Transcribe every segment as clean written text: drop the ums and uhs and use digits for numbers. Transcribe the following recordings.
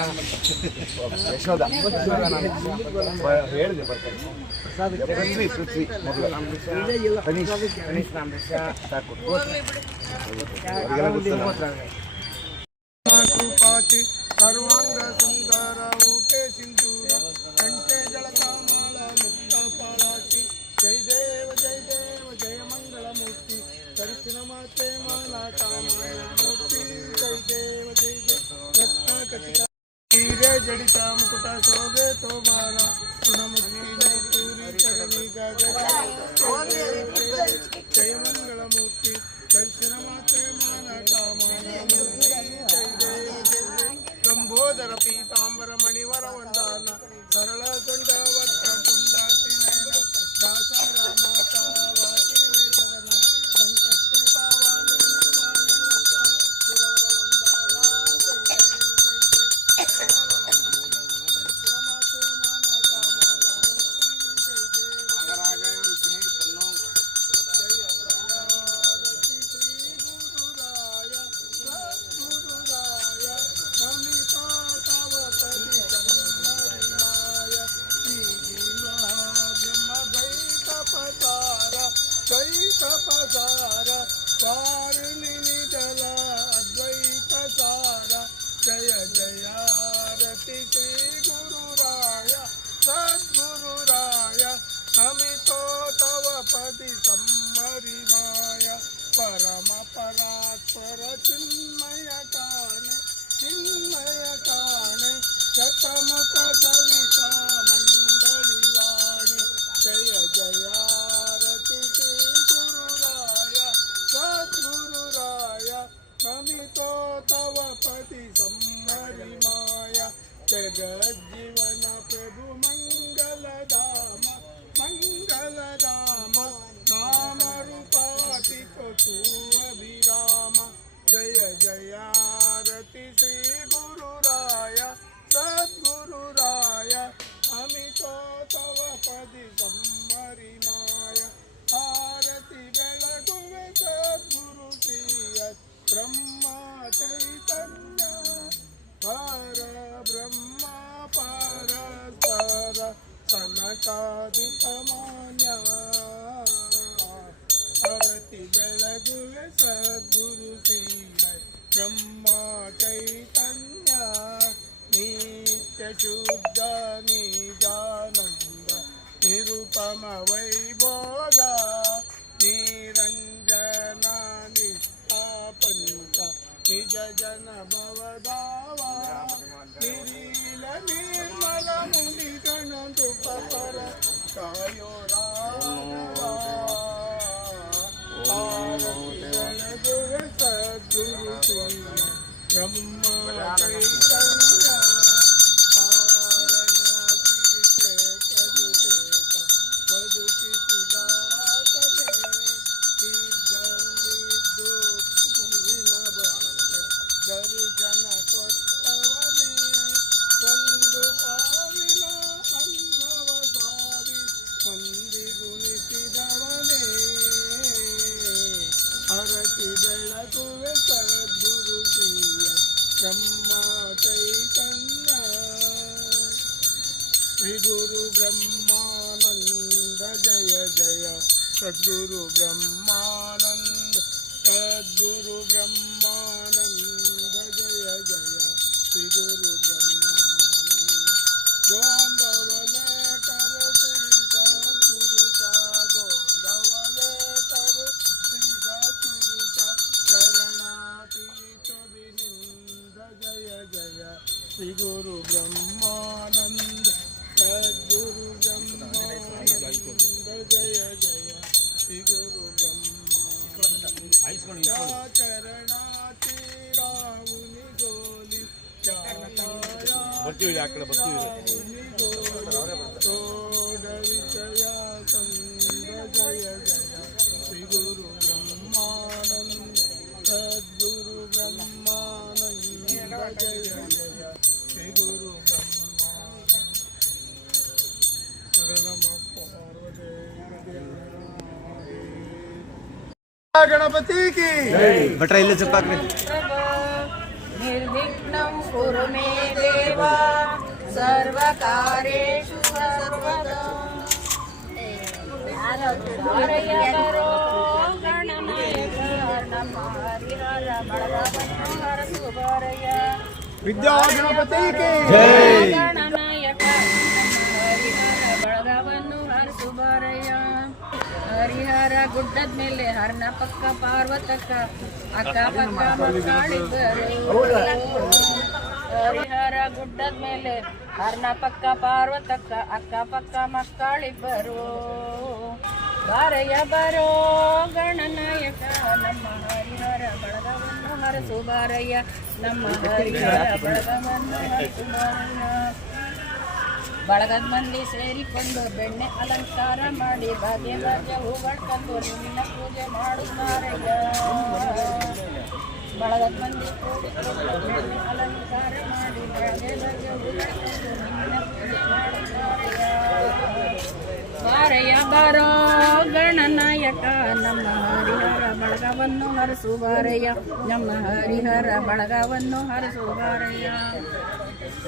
ಯಶೋಧ ಹೇಳಿದೆ ಬರ್ತಾರೆ ಪೃಥ್ವಿ ತನೀಶ್ ನಾಮದೇಶ ಕೃಪಾತಿ ಸರ್ವಾಂಗ ಸುಂದರ ಊಟೆ ಸಿಂಧೂರ ಕಂಠೆ ಜಳಕಾಮಾಲ ಮುಕ್ತ ಪಾಳಾತಿ ಜಯ ದೇವ ಜಯ ಮಂಗಳ ಮೂರ್ತಿ ದರ್ಶನ ಮಾತೆ ಮಾಲಾ ಕಾಮಾಯ ಮೂರ್ತಿ ಜಯ ದೇವ ರತ್ನ ಖಚಿತ ಹೀರೆ ಜಡಿತ ಮುಕುಟ ಶೋಭೆ ತೋಬಾರ ಗುಣಮುಖಿ ಪೂರಿ ಚರಣಿ ಜಯ ಮಂಗಳ ಮೂರ್ತಿ ದರ್ಶನ ಮಾತೆ ಮಾಲಾ ಕಾಮಾಯ ಮೂರ್ತಿ ಸಂಬೋಧರ ಪೀತಾಂಬರ ಮಣಿವರ ವಂದಾನ ಸರಳ ಕೊಂಡ ವಕ್ರ ತುಂಡಾತಿ ನಯನ ದಾಸರ ಮಾತಾ ವಾಟಿ ವೇಷವನ ಸಂಕಷ್ಟ ಪಾವನ ಸುರವರ ವಂದಾನ जय जय रति श्री गुरुराय सद्गुरुराय नमितो तव पदि सम्मरिमाय परम परात्पर चिन्मय काणे शतमुख कविता मंडली वाणी जय जय रति श्री गुरुराय सद्गुरुराय नमितो तव पति सम्मरिमाय जगज्जीवन प्रभु मंगलधाम नाम रूपातीत तू अभिराम जय जय रति श्री गुरुराय सद्गुरुराय नमितो तव पति सम्मरिमाय आरति बेळगुवे सद्गुरु श्री ब्रह्म चैतन्य पर ब्रह्म परस्पर सनकादिक मान्य आरति बेळगुवे सद्गुरु श्री ब्रह्म चैतन्य नित्य शुद्ध निजानंद निरुपम वैभोग निरंजना पंच निज जन भवदावा निरील निर्मल मुनि गण दुपर कायो गुरु सद्गुरु ब्रह्म चैतन्य ದರ್ಶನ ಕೊಟ್ಟವನೇ ಒಂದು ಪಾವಿನ ಅನ್ನವ ಸಾರಿ ಮಂದಿ ಗುಣಿಸಿದವನೇ ಅರತಿ ಬೆಳಗುವೆ ಸದ್ಗುರು ಶ್ರೀಯ ಬ್ರಹ್ಮ ಚೈತನ್ಯ ಶ್ರೀ ಗುರು ಬ್ರಹ್ಮಾನಂದ ಜಯ ಜಯ ಸದ್ಗುರು ಬ್ರಹ್ಮಾನಂದ ಸದ್ಗುರು ಬ್ರಹ್ಮಾನಂದ ಜಯ ಜಯ ಶ್ರೀ ಗುರು ಬ್ರಹ್ಮಾನಂದ ಗೋಂದವಲೆ ಕರ ಶ್ರೀ ಸದ್ಗುರು ಗೋಂದವಲೆ ಕರ ಶ್ರೀ ಸದ್ಗುರು ಶರಣಾತೀತ ವಿನಿಂದ ಜಯ ಜಯ ಶ್ರೀ ಗುರು ಬ್ರಹ್ಮಾನಂದ ಸದ್ಗುರು ಬ್ರಹ್ಮಾನಂದ ಜಯ ಜಯ ಶ್ರೀ ಗುರು ಚರಣಾತಿ ರಾವುನಿ ಗೋಲಿ ಬರ್ತೀವಿ ಆ ಕಡೆ ಬರ್ತೀವಿ ತೋಡ ವಿಷಯ ಸಂದ ಜಯ ಜಯ ಶ್ರೀ ಗುರು ಬ್ರಹ್ಮಾನಂದ ಸದ್ಗುರು ಬ್ರಹ್ಮಾನಂದ ಜಯ ಜಯ ಶ್ರೀ ಗುರು ಬ್ರಹ್ಮಾನಂದ ಶರಣಮ ಪಾರ್ವತಿ गणपति की बटरा इल्ले चप्पा निर्विघ्नं कुरु मे देव ಸರ್ವಕಾರ್ಯೇಷು ಸರ್ವದಾ ಬಾರಯ್ಯ ಬರೋ ಗಣನಾಯಕ ನಮ್ಮ ಹರಿಹರ ಬಳಗವನ್ನು ಹರಸು ಬಾರಯ್ಯ ವಿದ್ಯಾ ಗಣಪತಿಗೆ ಗಣನಾಯಕ ನಮ್ಮ ಹರಿಹರ ಬಳಗವನ್ನು ಹರಸು ಬಾರಯ್ಯ ಹರಿಹರ ಗುಡ್ಡದ ಮೇಲೆ ಹರ್ನ ಪಕ್ಕ ಪಾರ್ವತಕ್ಕ ಅಕ್ಕ ಪಕ್ಕ ಮಕ್ಕಳಿಬ್ಬರು ಹರಿಹರ ಗುಡ್ಡದ ಮೇಲೆ ಹರ್ನ ಪಕ್ಕ ಪಾರ್ವತಕ್ಕ ಅಕ್ಕ ಪಕ್ಕ ಮಕ್ಕಳಿಬ್ಬರು ಬಾರಯ್ಯ ಬರೋ ಗಣನಾಯಕ ನಮ್ಮ ಹರಿಹರ ಬಳಗವನ್ನು ಹರಸು ಬಾರಯ್ಯ ನಮ್ಮ ಹರಿಹರ ಬಳಗವನ್ನು ಹರಸು ಬಾರಯ್ಯ ಬಳಗದ ಮಂದಿ ಸೇರಿಕೊಂಡು ಬೆಣ್ಣೆ ಅಲಂಕಾರ ಮಾಡಿ ಭಾಗ್ಯ ಭಾಗ್ಯ ಹೂಗಳು ತಂದು ನಿನ್ನ ಪೂಜೆ ಮಾಡುತ್ತಾರಯ್ಯ ಬಳಗದ ಮಂದಿ ಕೂಡಿಕೊಂಡು ಬೆಣ್ಣೆ ಅಲಂಕಾರ ಮಾಡಿ ಭಾಗ್ಯ ಭಾಗ್ಯ ಹೂಗಳು ತಂದು ನಿನ್ನ ಪೂಜೆ ಮಾಡುತ್ತಾರಯ್ಯ ಬಾರಯ್ಯ ಬರೋ ಗಣನಾಯಕ ನಮ್ಮ ಹರಿಹರ ಬಳಗವನ್ನು ಹರಸು ಬಾರಯ್ಯ ನಮ್ಮ ಹರಿಹರ ಬಳಗವನ್ನು ಹರಸು ಬಾರಯ್ಯ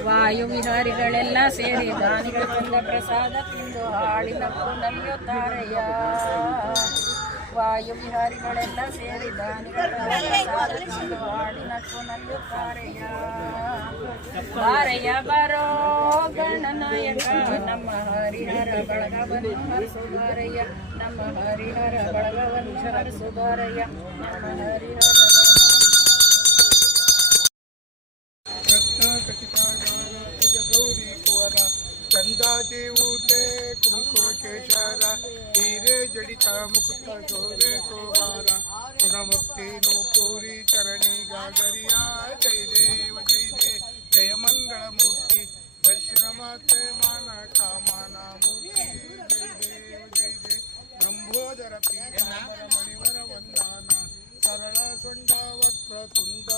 ವಾಯು ವಿಹಾರಿಗಳೆಲ್ಲ ಸೇರಿ ದಾನಿಗಳಿಂದ ಪ್ರಸಾದ ತಿಂದು ಹಾಡಿನಪ್ಪು ನಲಿಯುತ್ತಾರಯ್ಯ ವಾಯು ವಿಹಾರಿಗಳೆಲ್ಲ ಸೇರಿ ದಾನಿಗಳಿಂದ ಪ್ರಸಾದ ತಿಂದು ಹಾಡಿನಪ್ಪು ನಲಿಯುತ್ತಾರಯ್ಯ ಬಾರಯ್ಯ ಬರೋ ಗಣನಾಯಕ ನಮ್ಮ ಹರಿಹರ ಬಳಗವನ್ನು ಹರಸು ಬಾರಯ್ಯ ನಮ್ಮ ಹರಿಹರ ಬಳಗವನ್ನು ಹರಸು ಬಾರಯ್ಯ ನಮ್ಮ ಹರಿಹರ ಗೌರಿ ಕುವರ ಚಂದಾಜಿ ಊಟೆ ಕುಂಕುಮ ಕೇಶರ ಹೀರೆ ಜಡಿತ ಮುಕುಟ ಶೋಭೆ ಕುಮಾರ ಗುಣಮುಕ್ತಿ ನೂಪೂರಿ ಚರಣಿ ಗಾಗರಿಯ ಜೈ ದೇವ ಜಯ ಮಂಗಳ ಮೂರ್ತಿ ದರ್ಶನ ಮಾತೆ ಮಾನ ಕಾಮನ ಮೂರ್ತಿ ಜೈ ದೇವ ಲಂಬೋದರ ಪೀತಾಂಬರ ಮಣಿವರ ವಂದಾನ ಸರಳ ಸೊಂಡ ವಕ್ರ ತುಂಡ